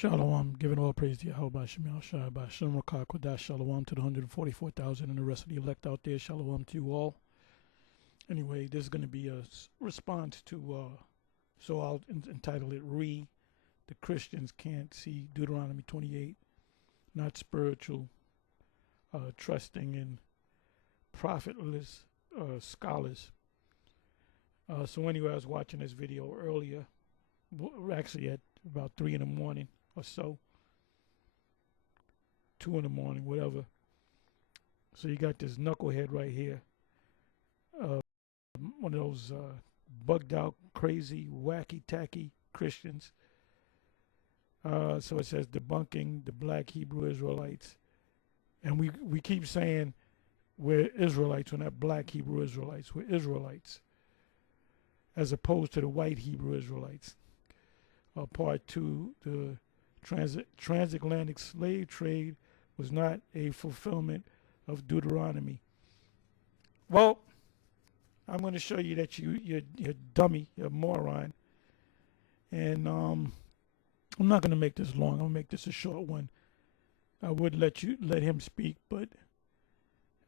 Shalom, giving all praise to Yahweh Shemel Shai by Shem Rakah Kodash. Shalom to the 144,000 and the rest of the elect out there. Shalom to you all. Anyway, this is going to be a response to, so I'll entitle it The Christians Can't See Deuteronomy 28, Not Spiritual, Trusting in Profitless Scholars. So anyway, I was watching this video earlier, actually at about 3 in the morning or so, 2 in the morning, whatever. So you got this knucklehead right here, one of those bugged out, crazy, wacky, tacky Christians. So it says debunking the black Hebrew Israelites. And we keep saying we're Israelites, we're not black Hebrew Israelites, we're Israelites, as opposed to the white Hebrew Israelites. Part 2, the transatlantic slave trade was not a fulfillment of Deuteronomy. Well, I'm going to show you that you're dummy, you're a moron. And I'm not going to make this long. I'm going to make this a short one. I would let him speak, but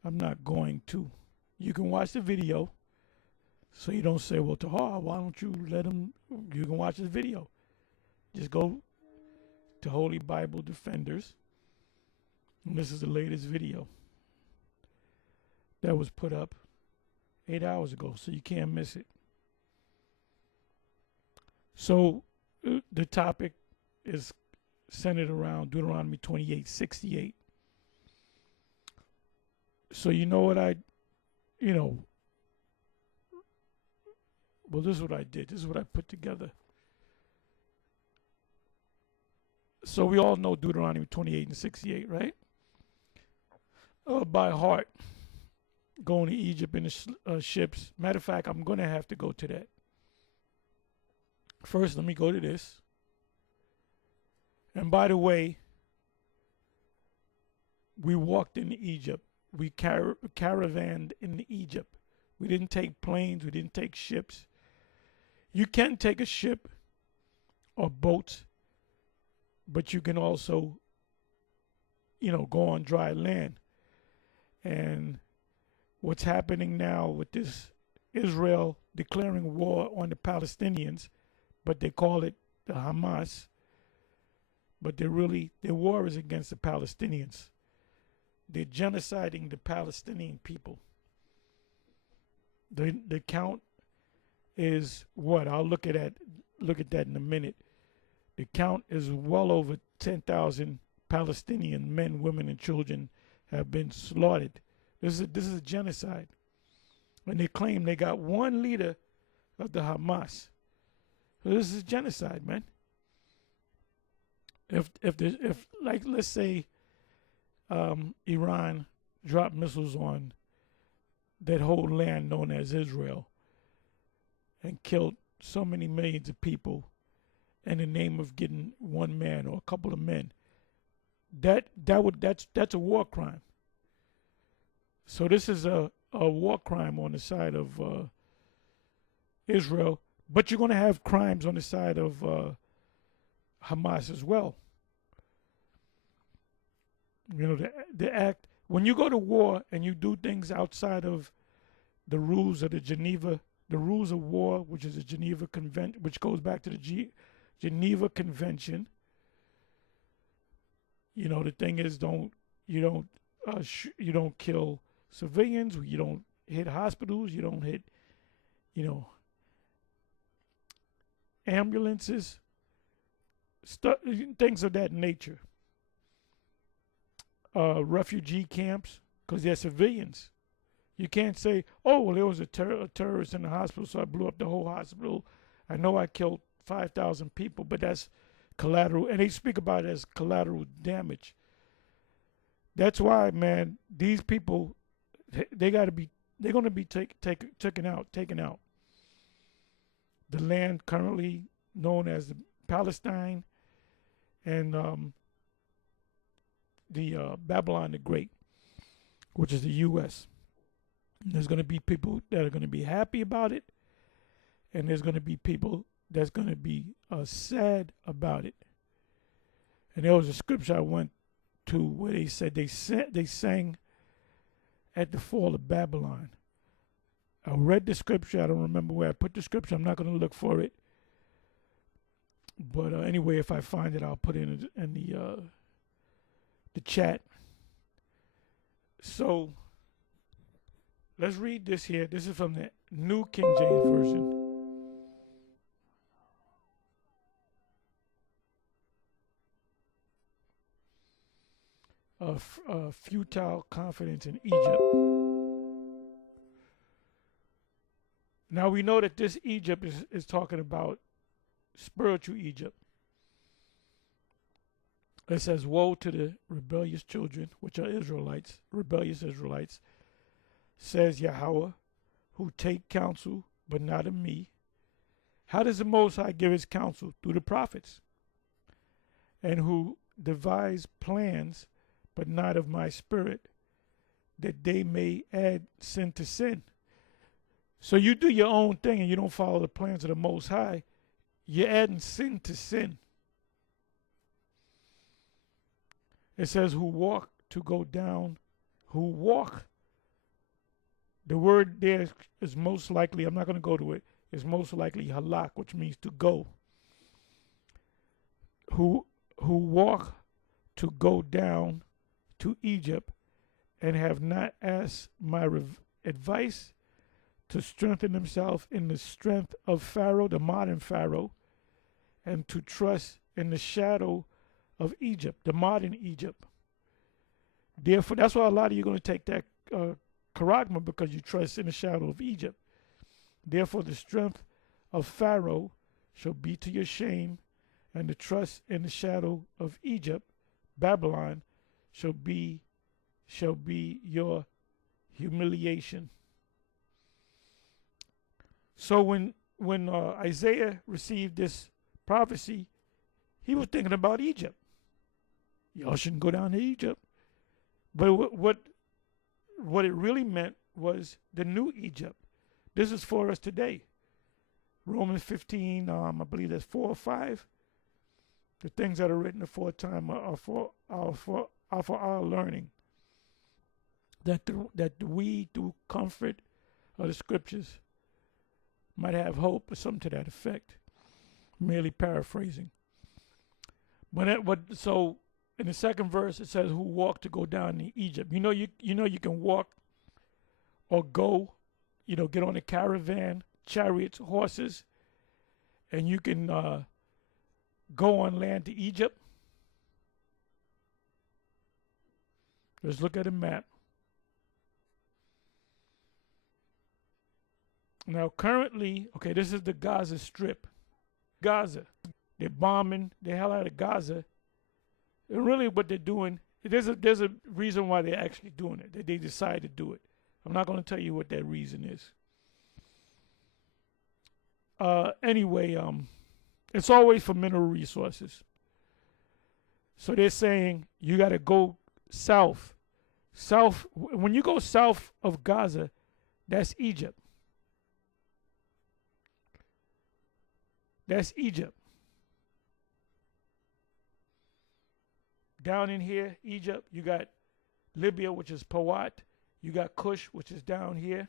I'm not going to. You can watch the video, so you don't say, well, Tahar, why don't you let him? You can watch this video. Just go to Holy Bible Defenders. And this is the latest video that was put up 8 hours ago, so you can't miss it. So the topic is centered around Deuteronomy 28:68. So you know what well, this is what I did. This is what I put together. So we all know Deuteronomy 28:68, right? By heart. Going to Egypt in the ships. Matter of fact, I'm going to have to go to that. First, let me go to this. And by the way, we walked into Egypt. We caravanned in Egypt. We didn't take planes. We didn't take ships. You can take a ship or boats, but you can also, go on dry land. And what's happening now with this Israel declaring war on the Palestinians, but they call it the Hamas, but their war is against the Palestinians. They're genociding the Palestinian people. The count is what? I'll look at that in a minute. The count is well over 10,000 Palestinian men, women, and children have been slaughtered. This is a genocide. And they claim they got one leader of the Hamas. So this is genocide, man. If let's say Iran dropped missiles on that whole land known as Israel and killed so many millions of people in the name of getting one man or a couple of men, that's a war crime. So this is a war crime on the side of Israel, but you're going to have crimes on the side of Hamas as well. The act, when you go to war and you do things outside of the rules of the rules of war, which is the Geneva Convention, which goes back to the Geneva Convention. The thing is, you don't kill civilians, you don't hit hospitals, you don't hit, ambulances, things of that nature. Refugee camps, because they're civilians. You can't say, oh, well, there was a terrorist in the hospital, so I blew up the whole hospital. I know I killed 5,000 people, but that's collateral, and they speak about it as collateral damage. That's why, man, these people, they're going to be taken out. The land currently known as Palestine and the Babylon the Great, which is the U.S. There's going to be people that are going to be happy about it, and there's going to be people that's going to be sad about it. And there was a scripture I went to where they said they sang at the fall of Babylon. I read the scripture. I don't remember where I put the scripture. I'm not going to look for it. But anyway, if I find it, I'll put it in the chat. So let's read this here. This is from the New King James Version. Futile confidence in Egypt. Now we know that this Egypt is talking about spiritual Egypt. It says, woe to the rebellious children, which are Israelites, rebellious Israelites, says Yahweh, who take counsel, but not of me. How does the Most High give his counsel? Through the prophets. And who devise plans, but not of my spirit, that they may add sin to sin. So you do your own thing and you don't follow the plans of the Most High, you're adding sin to sin. It says, who walk to go down, who walk. The word there is most likely, I'm not going to go to it, is most likely halak, which means to go. Who walk to go down to Egypt and have not asked my advice to strengthen himself in the strength of Pharaoh, the modern Pharaoh, and to trust in the shadow of Egypt, the modern Egypt. Therefore, that's why a lot of you are going to take that charagma, because you trust in the shadow of Egypt. Therefore, the strength of Pharaoh shall be to your shame, and the trust in the shadow of Egypt, Babylon, shall be your humiliation. So when Isaiah received this prophecy, he was thinking about Egypt. Y'all shouldn't go down to Egypt. But what it really meant was the new Egypt. This is for us today. Romans 15, I believe that's 4 or 5. The things that are written aforetime are for our learning. That we, through comfort of the scriptures, might have hope, or something to that effect. Merely paraphrasing. So in the second verse it says, who walk to go down to Egypt. You know you can walk or go, get on a caravan, chariots, horses, and you can go on land to Egypt. Let's look at a map. Now currently, this is the Gaza Strip. Gaza. They're bombing the hell out of Gaza. And really what they're doing, there's a reason why they're actually doing it. They decide to do it. I'm not going to tell you what that reason is. Anyway, it's always for mineral resources. So they're saying you got to go south. When you go south of Gaza, that's Egypt. That's Egypt. Down in here, Egypt, you got Libya, which is Pawat. You got Cush, which is down here.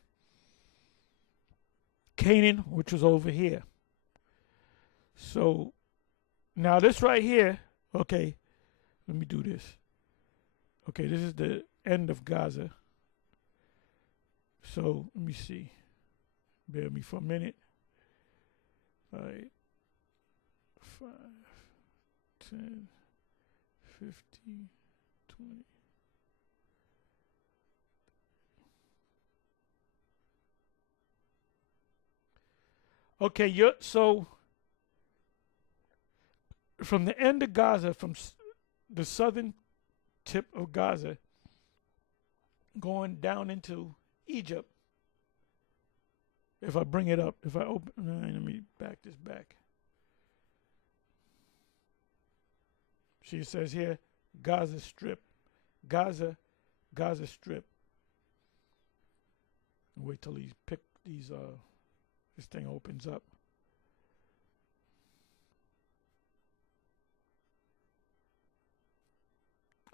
Canaan, which was over here. So now this right here, let me do this. This is the end of Gaza. So let me see. Bear with me for a minute. All right. 5, 10, 15, 20. So from the end of Gaza, from the southern tip of Gaza, going down into Egypt, if I bring it up, if I open, let me back this back. She says here, Gaza Strip. Gaza Strip. Wait till this thing opens up.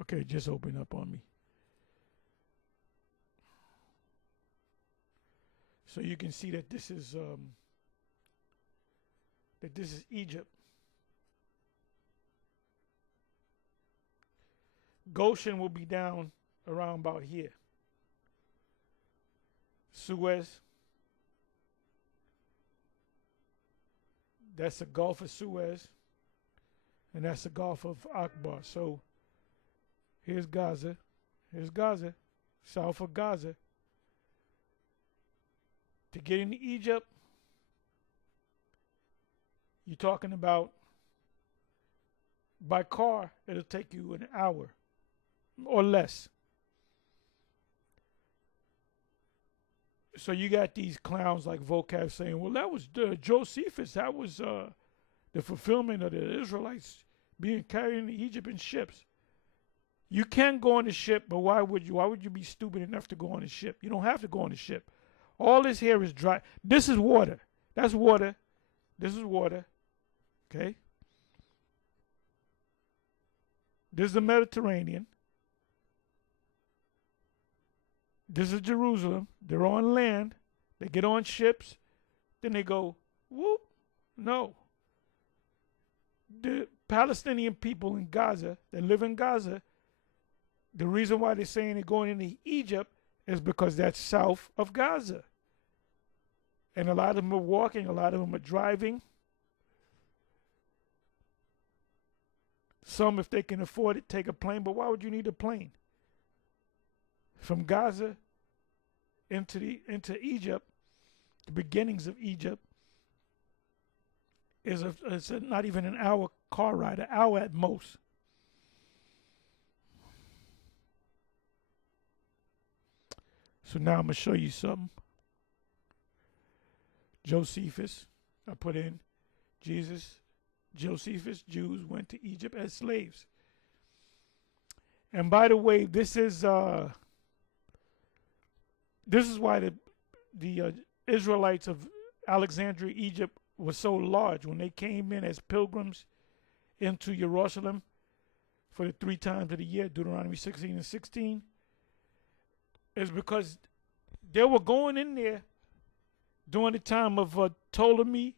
Okay, just open up on me. So you can see that this is Egypt. Goshen will be down around about here. Suez, that's the Gulf of Suez, and that's the Gulf of Akbar. So here's Gaza, south of Gaza. To get into Egypt, you're talking about by car, it'll take you an hour or less. So you got these clowns like Vocab saying, well, that was Josephus. That was the fulfillment of the Israelites being carried into Egypt in ships. You can go on the ship, but why would you? Why would you be stupid enough to go on the ship? You don't have to go on the ship. All this here is dry. This is water. That's water. This is water. Okay? This is the Mediterranean. This is Jerusalem. They're on land. They get on ships. Then they go, whoop. No. The Palestinian people in Gaza, that live in Gaza, the reason why they're saying they're going into Egypt is because that's south of Gaza. And a lot of them are walking, a lot of them are driving. Some, if they can afford it, take a plane. But why would you need a plane? From Gaza into Egypt, the beginnings of Egypt, is not even an hour car ride, an hour at most. So now I'm going to show you something. Josephus, I put in Josephus, Jews went to Egypt as slaves. And by the way, this is why the Israelites of Alexandria, Egypt, was so large when they came in as pilgrims into Jerusalem for the 3 times of the year, Deuteronomy 16 and 16, is because they were going in there during the time of Ptolemy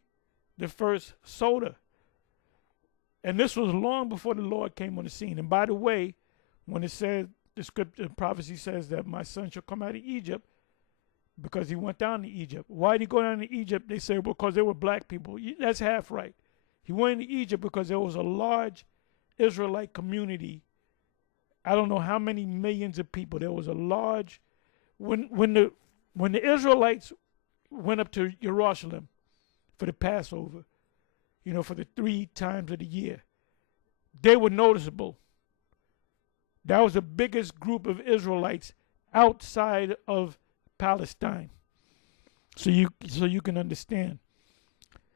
the first Soter. And this was long before the Lord came on the scene. And by the way, when it says, the scripture, prophecy says that my son shall come out of Egypt, because he went down to Egypt. Why did he go down to Egypt? They say, because there were black people. That's half right. He went to Egypt because there was a large Israelite community. I don't know how many millions of people. There was a large, when the Israelites went up to Jerusalem for the Passover, for the 3 times of the year, they were noticeable. That was the biggest group of Israelites outside of Palestine. So you can understand.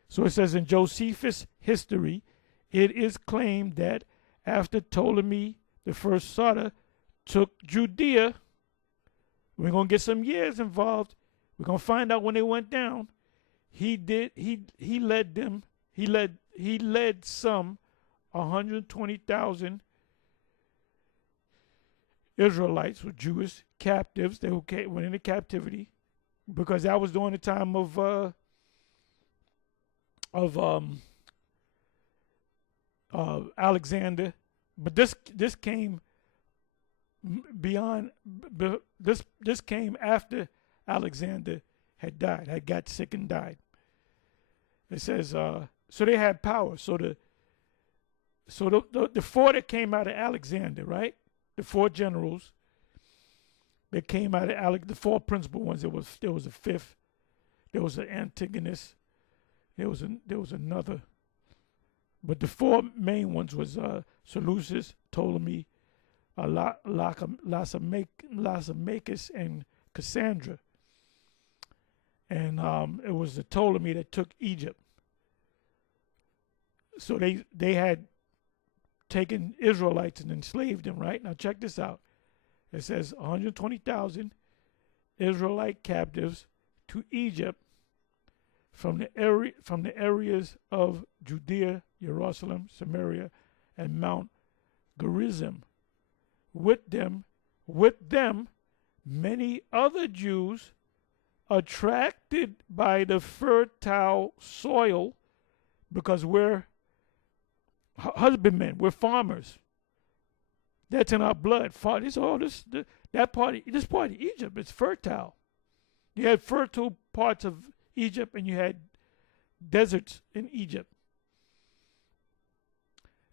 So it says in Josephus' history, it is claimed that after Ptolemy the first Soter took Judea, we're going to get some years involved. We're going to find out when they went down. He led some 120,000 Israelites, were Jewish captives. They went into captivity because that was during the time of Alexander. But this came beyond. This came after Alexander had died, had got sick and died. It says so they had power. So the 4 that came out of Alexander, right? The 4 generals that came out of the 4 principal ones. There was a 5th. There was an Antigonus. There was another. But the 4 main ones was Seleucus, Ptolemy, Lasamachus, and Cassandra. And it was the Ptolemy that took Egypt. So they had taken Israelites and enslaved them, right? Now check this out. It says 120,000 Israelite captives to Egypt from the areas of Judea, Jerusalem, Samaria, and Mount Gerizim. with them many other Jews attracted by the fertile soil, because we're husbandmen, we're farmers. That's in our blood. That this part of Egypt is fertile. You had fertile parts of Egypt, and you had deserts in Egypt.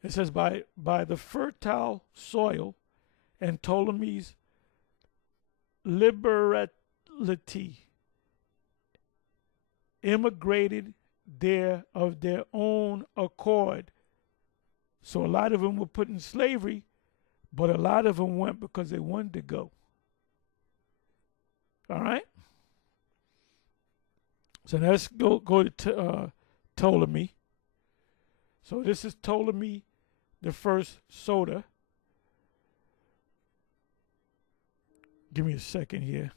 It says by the fertile soil and Ptolemy's liberality, immigrated there of their own accord. So a lot of them were put in slavery, but a lot of them went because they wanted to go. All right? So let's go to Ptolemy. So this is Ptolemy the first Soter. Give me a second here.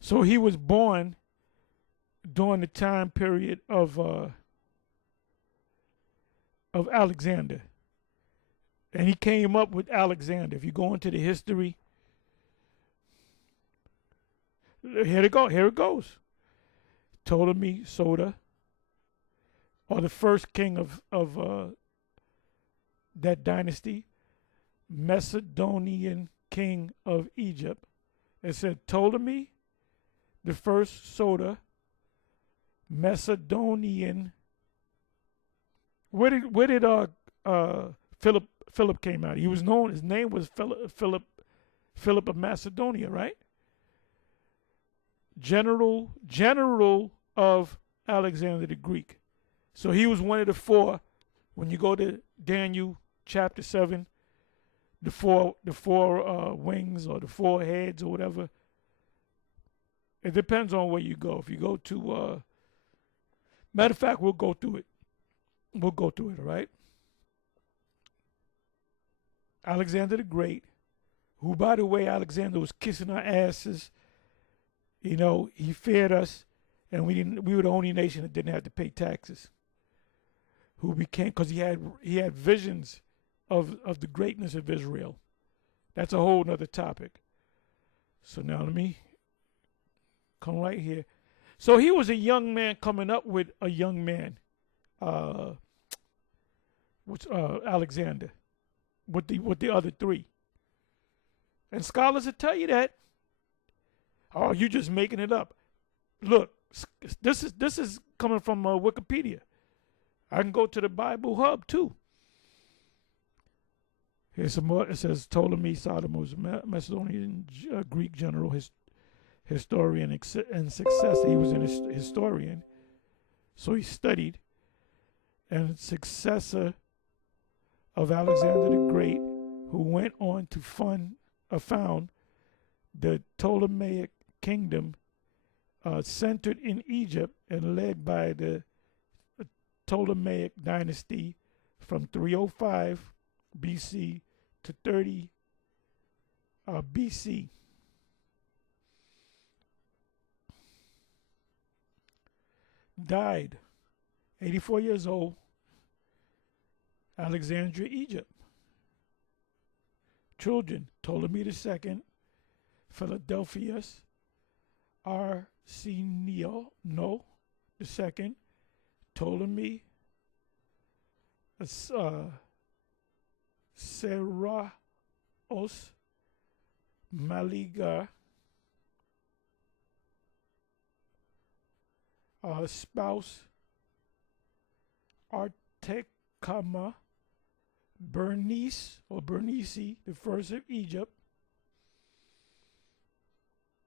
So he was born during the time period of Alexander. And he came up with Alexander. If you go into the history, here it goes. Ptolemy Soter, or the first king of that dynasty, Macedonian king of Egypt. It said Ptolemy the first Soter, Macedonian. Where did Philip came out? He was known. His name was Philip of Macedonia, right? General of Alexander the Greek. So he was one of the four. When you go to Daniel chapter 7, the four wings or the four heads or whatever. It depends on where you go. If you go to, matter of fact, we'll go through it. We'll go through it, all right? Alexander the Great, who, by the way, Alexander was kissing our asses. You know, he fed us, and we were the only nation that didn't have to pay taxes. Who became, because he had visions of the greatness of Israel. That's a whole nother topic. So now let me come right here. So he was a young man coming up with a young man, Alexander, with the other three. And scholars will tell you that. Oh, you just making it up. Look, this is coming from Wikipedia. I can go to the Bible Hub too. Here's some more. It says Ptolemy Soter was a Macedonian Greek general, historian, and successor. He was a historian, so he studied, and successor of Alexander the Great, who went on to found the Ptolemaic kingdom, centered in Egypt and led by the Ptolemaic dynasty from 305 BC to 30 BC. Died 84 years old, Alexandria, Egypt. Children, Ptolemy II, Philadelphus, Arsenio II, Ptolemy, Seraos, Maliga, spouse, Artekama, Bernice the first of Egypt,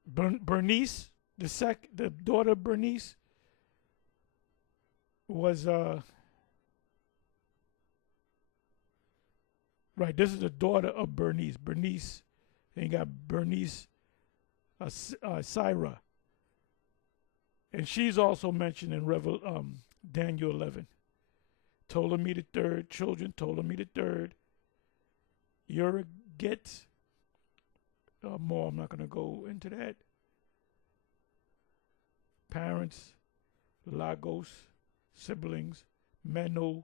Bernice, the daughter of Bernice was right. This is the daughter of Bernice. Bernice, and you got Bernice, Syra, and she's also mentioned in Daniel 11. Ptolemy the third, children, Ptolemy the third, Euergetes. More, I'm not going to go into that. parents, lagos, siblings, Menelaos.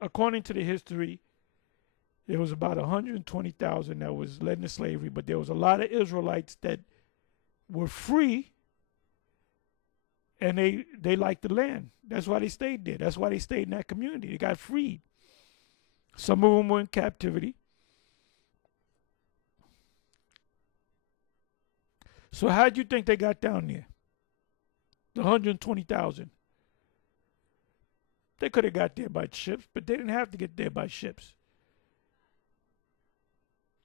According to the history, there was about 120,000 that was led into slavery, but there was a lot of Israelites that were free, and they liked the land. That's why they stayed there. That's why they stayed in that community. They got freed. Some of them were in captivity. So how do you think they got down there? The 120,000. They could have got there by ships, but they didn't have to get there by ships.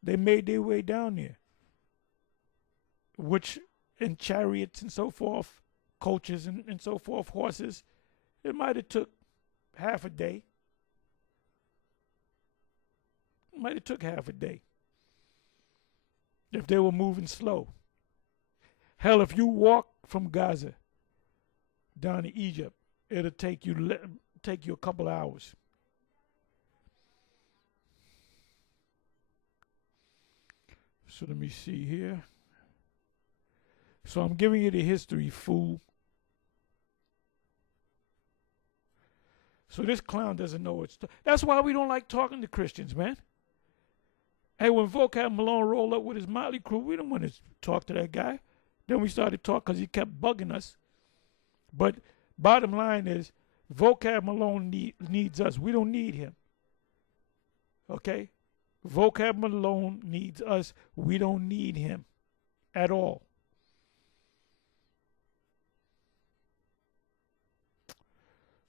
They made their way down there, which in chariots and so forth, coaches and so forth, horses, it might have took half a day. It might have took half a day if they were moving slow. Hell, if you walk from Gaza down to Egypt, it'll take you a couple hours. So let me see here. So I'm giving you the history, fool. So this clown doesn't know it's. That's why we don't like talking to Christians, man. Hey, when Vocab Malone rolled up with his Motley crew, we didn't want to talk to that guy. Then we started talking because he kept bugging us. But bottom line is, Vocab Malone needs us. We don't need him. Okay? Vocab Malone needs us. We don't need him at all.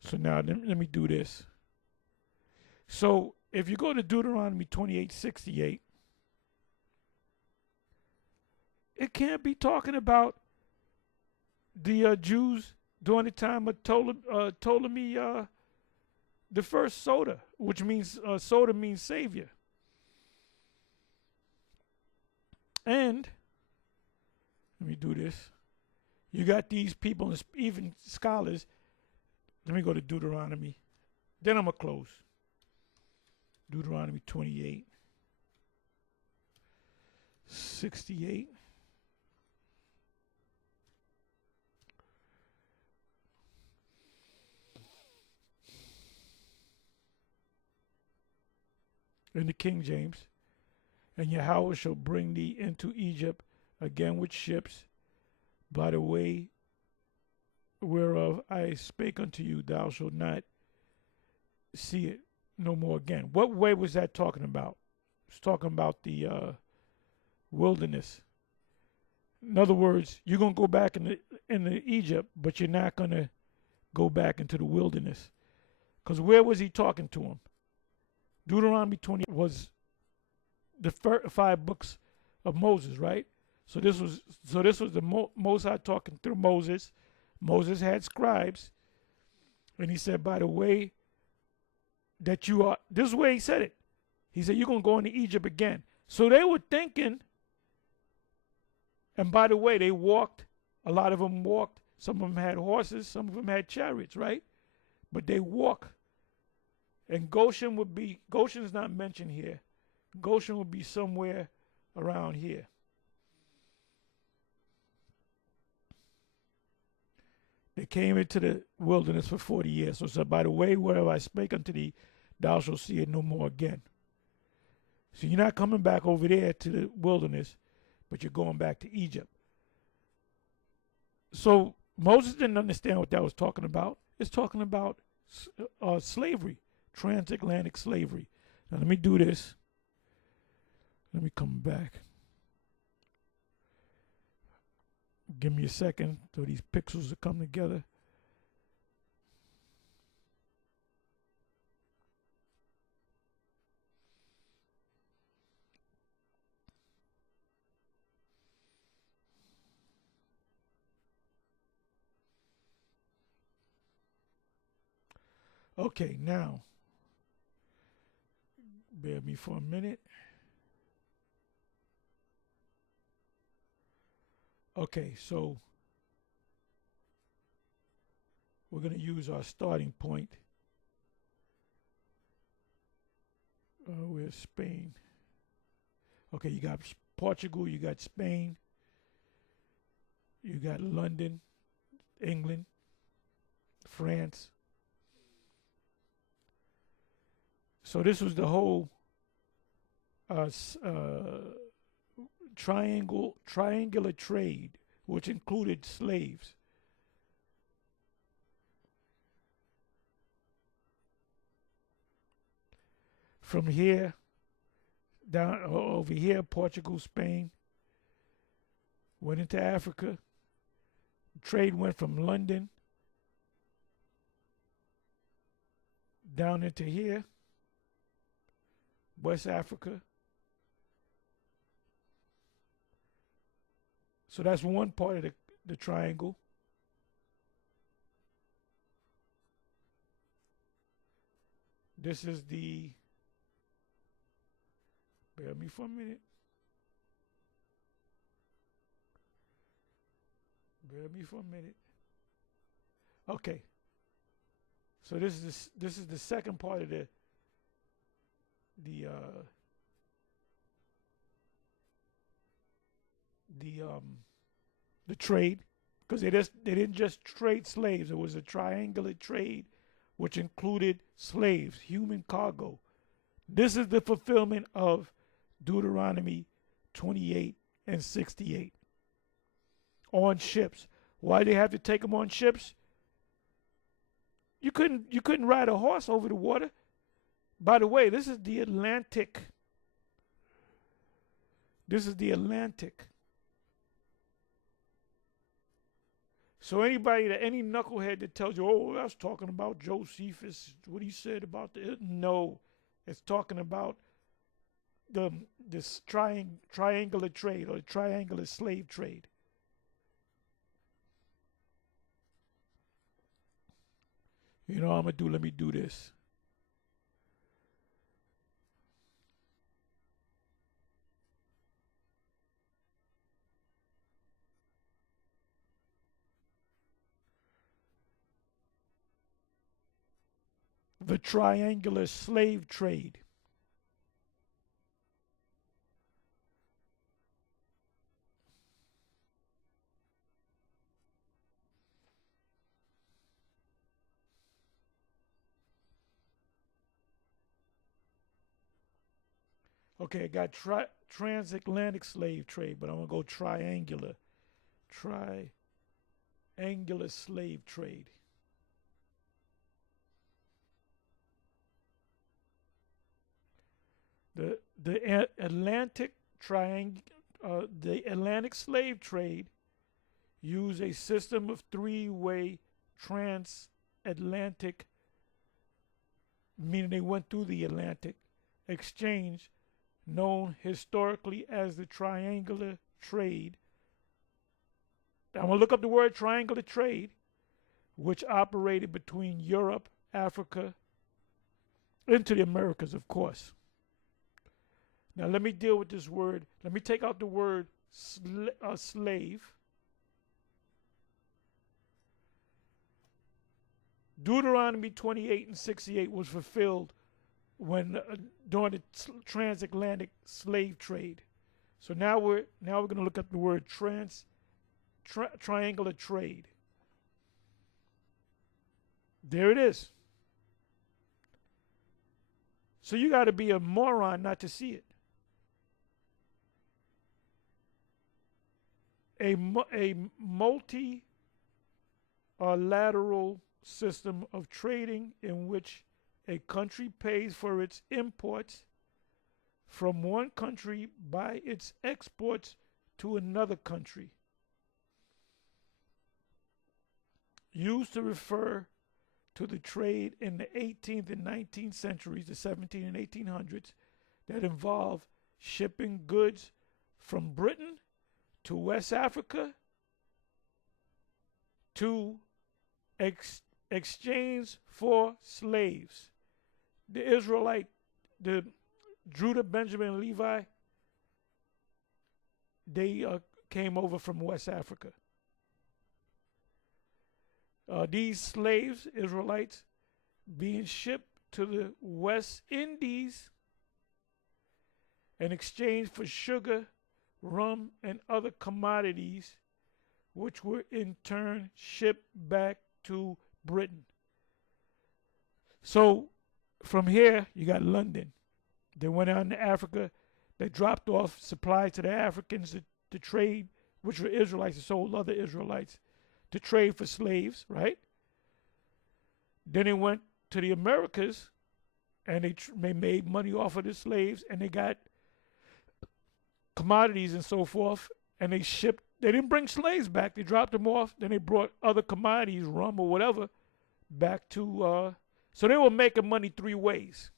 So now let me do this. So if you go to Deuteronomy 28:68, it can't be talking about the Jews during the time of Ptolemy the first soda, which means soda means savior. And let me do this. You got these people, even scholars. Let me go to Deuteronomy. Then I'm going to close. Deuteronomy 28:68. In the King James. And Yahweh shall bring thee into Egypt again with ships, by the way whereof I spake unto you, thou shalt not see it no more again. What way was that talking about? It's talking about the wilderness. In other words, you're going to go back into Egypt, but you're not going to go back into the wilderness. Because where was he talking to him? Deuteronomy 20 was the 5 books of Moses, right? So this was the Most High talking through Moses. Moses had scribes, and he said, by the way that you are, this is where he said it. He said, you're going to go into Egypt again. So they were thinking, and by the way, they walked. A lot of them walked. Some of them had horses. Some of them had chariots, right? But they walk. And Goshen is not mentioned here. Goshen would be somewhere around here. They came into the wilderness for 40 years. So it said, by the way, wherever I spake unto thee, thou shalt see it no more again. So you're not coming back over there to the wilderness, but you're going back to Egypt. So Moses didn't understand what that was talking about. It's talking about slavery, transatlantic slavery. Now let me do this. Let me come back. Give me a second so these pixels will come together. Okay, now, bear with me for a minute. Okay, so we're going to use our starting point. Where Where's Spain? Okay, you got Portugal, you got Spain, you got London, England, France. So this was the whole triangular trade, which included slaves. From here down over here, Portugal, Spain, went into Africa. Trade went from London down into here, West Africa. So that's one part of the triangle. This is the, bear me for a minute. Bear me for a minute. Okay. So this is the second part of the trade, because they didn't just trade slaves. It was a triangular trade, which included slaves, human cargo. This is the fulfillment of Deuteronomy 28 and 68. On ships. Why they have to take them on ships? You couldn't ride a horse over the water. By the way, this is the Atlantic. This is the Atlantic. So any knucklehead that tells you, oh, that's talking about Josephus, what he said about no, it's talking about this triangular trade or triangular slave trade. You know what I'm gonna do? Let me do this. The triangular slave trade. Okay, I got transatlantic slave trade, but I'm gonna go triangular. Triangular slave trade. The Atlantic slave trade used a system of three-way transatlantic, meaning they went through the Atlantic, exchange, known historically as the triangular trade. I'm going to look up the word triangular trade, which operated between Europe, Africa, into the Americas, of course. Now let me deal with this word. Let me take out the word slave. Deuteronomy 28 and 68 was fulfilled when during the transatlantic slave trade. So now we're going to look up the word triangular trade. There it is. So you got to be a moron not to see it. A multilateral system of trading in which a country pays for its imports from one country by its exports to another country. Used to refer to the trade in the 18th and 19th centuries, the 17 and 1800s, that involved shipping goods from Britain to West Africa to exchange for slaves. The Israelite, the Judah, Benjamin, and Levi, they came over from West Africa. These slaves, Israelites, being shipped to the West Indies in exchange for sugar, rum, and other commodities, which were in turn shipped back to Britain. So from here, you got London. They went out into Africa. They dropped off supplies to the Africans to trade, which were Israelites, and sold other Israelites to trade for slaves, right? Then they went to the Americas, and they made money off of the slaves, and they got commodities and so forth, and they shipped. They didn't bring slaves back. They dropped them off. Then they brought other commodities, rum or whatever, back to. So they were making money three ways.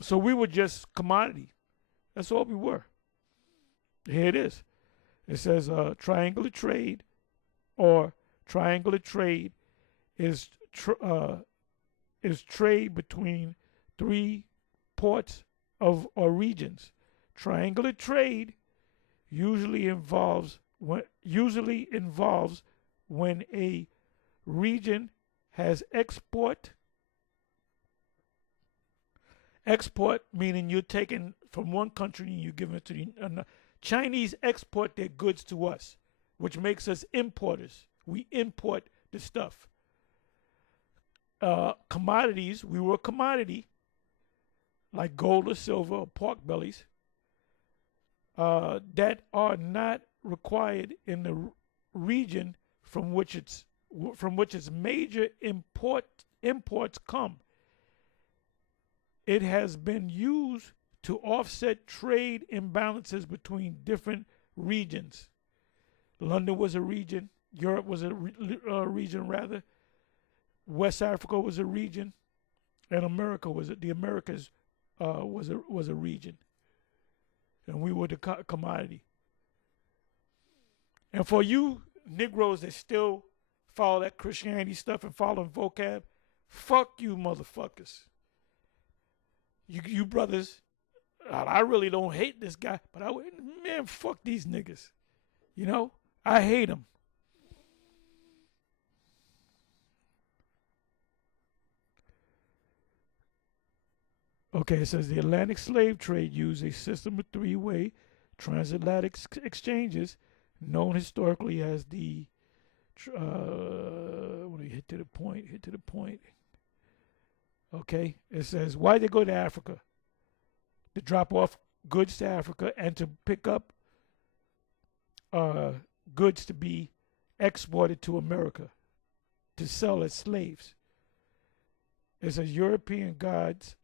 So we were just commodity. That's all we were. Here it is. It says triangular trade, or triangular trade is trade between three ports of or regions. Triangular trade usually involves when a region has export meaning you're taking from one country and you're giving it to the another. Chinese export their goods to us, which makes us importers. We import the stuff. Commodities, we were a commodity, like gold or silver or pork bellies, that are not required in the region from which its major imports come. It has been used to offset trade imbalances between different regions. London was a region. Europe was a region, rather. West Africa was a region, and America was the Americas was a region, and we were the commodity. And for you Negroes that still follow that Christianity stuff and follow vocab, fuck you, motherfuckers. You brothers, I really don't hate this guy, but man, fuck these niggas. You know, I hate them. Okay, it says the Atlantic slave trade used a system of three-way transatlantic exchanges, known historically as the. When we hit to the point. Okay, it says why they go to Africa? To drop off goods to Africa and to pick up goods to be exported to America to sell as slaves. It says European goods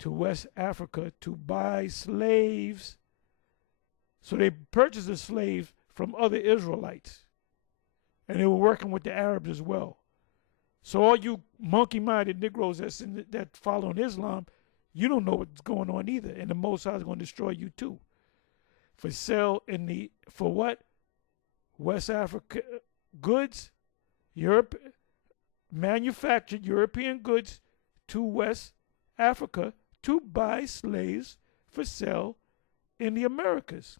to West Africa to buy slaves. So they purchased the slaves from other Israelites. And they were working with the Arabs as well. So all you monkey-minded Negroes that follow Islam, you don't know what's going on either. And the Most High is going to destroy you too. For sale for what? West Africa goods, manufactured European goods to West Africa to buy slaves for sale in the Americas.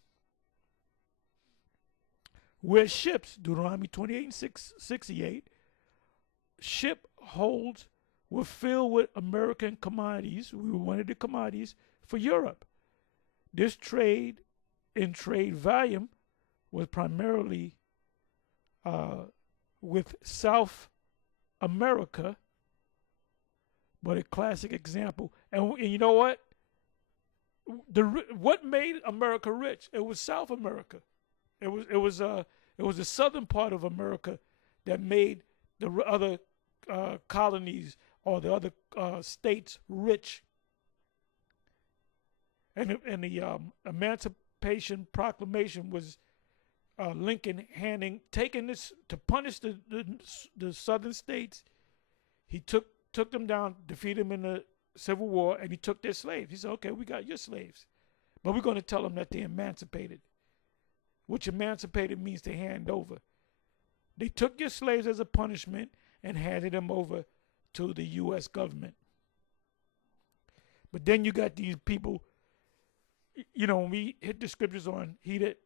Where ships, Deuteronomy 28 and 68, ship holds were filled with American commodities. We were one of the commodities for Europe. This trade volume was primarily with South America, but a classic example. And you know what? What made America rich? It was South America. It was the southern part of America that made the other colonies or the other states rich. And the Emancipation Proclamation was Lincoln taking this to punish the southern states. He took them down, defeated them in the Civil War, and he took their slaves. He said, okay, we got your slaves, but we're going to tell them that they're emancipated, which emancipated means to hand over. They took your slaves as a punishment and handed them over to the U.S. government. But then you got these people, you know, when we hit the scriptures on he that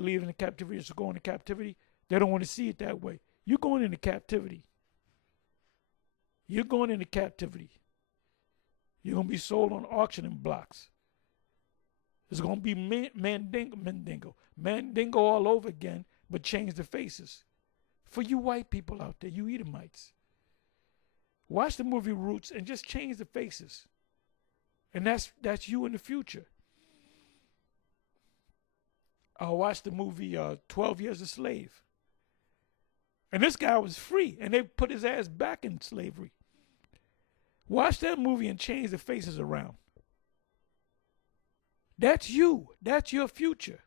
leaves in captivity is going into captivity, they don't want to see it that way. You're going into captivity. You're going into captivity. You're going to be sold on auctioning blocks. It's going to be mandingo all over again, but change the faces. For you white people out there, you Edomites, watch the movie Roots and just change the faces. And that's you in the future. I watched the movie 12 Years a Slave. And this guy was free, and they put his ass back in slavery. Watch that movie and change the faces around. That's you. That's your future.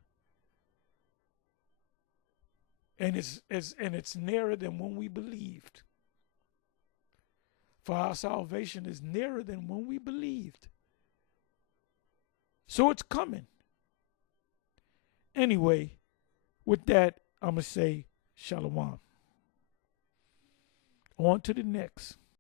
And it's nearer than when we believed. For our salvation is nearer than when we believed. So it's coming. Anyway, with that, I'm going to say shalom. On to the next.